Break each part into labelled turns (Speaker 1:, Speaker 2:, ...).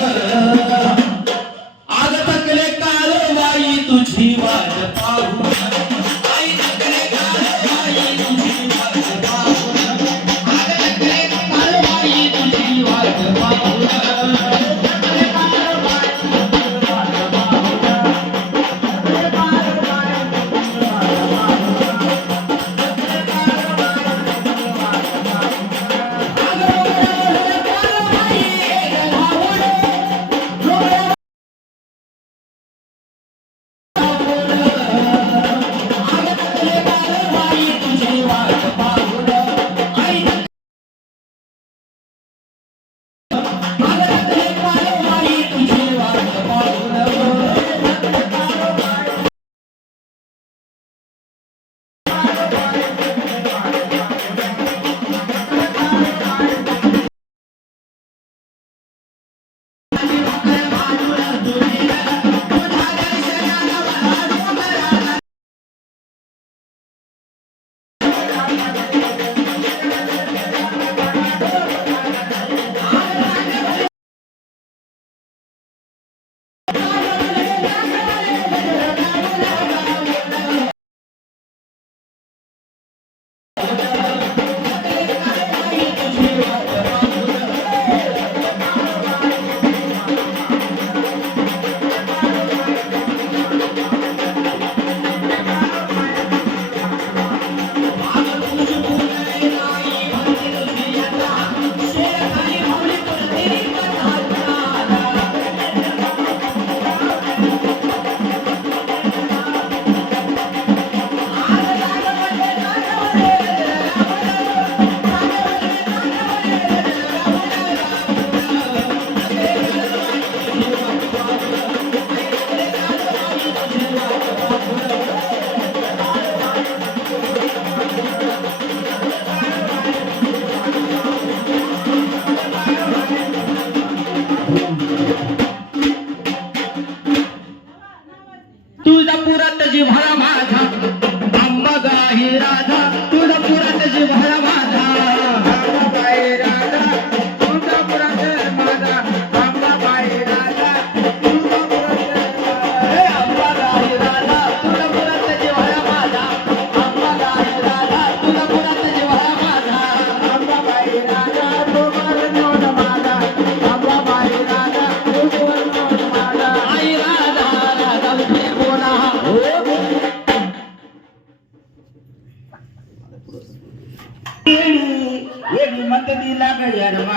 Speaker 1: love. মহারাজ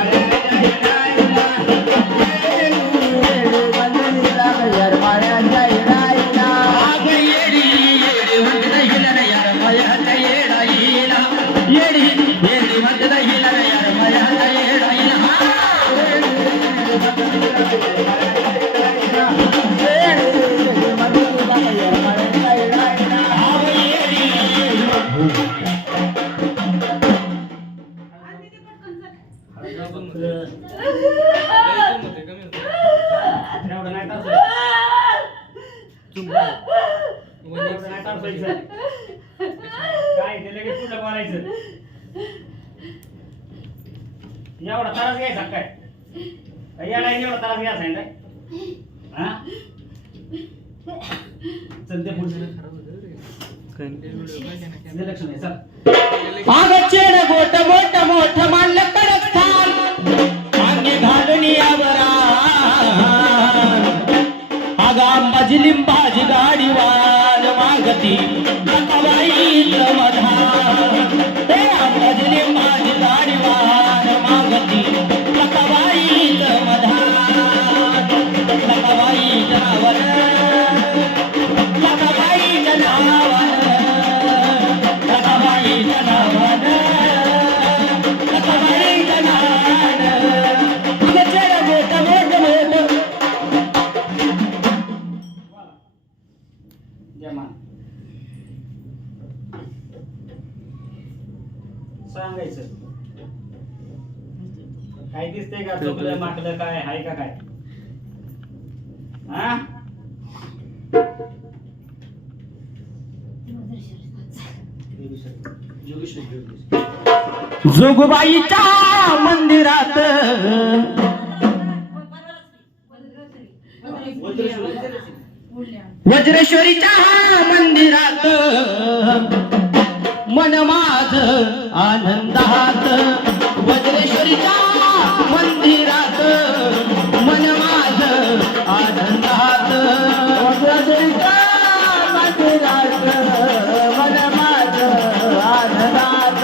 Speaker 1: Hare म्हणजे
Speaker 2: काय एवढा तारास घ्यायचा काय? याला एवढा तारास घ्यायचा आहे काय? हा? चल ते पुढचं लक्ष नाही चल.
Speaker 1: मोठ मोठ मानलं लिंबाची गाडी वाल मागती.
Speaker 2: सांगायचं. काय दिसतंय का चुकलं म्हटलं काय हाय का काय? हा?
Speaker 1: जोगबाईच्या मंदिरात. वज्रेश्वरीच्या मंदिरात. मन माझ आनंदात वज्रेश्वरीच्या मंदिरात मन माझ आनंदात. वज्रेश्वरीच्या मंदिरात मन माझ आनंदात.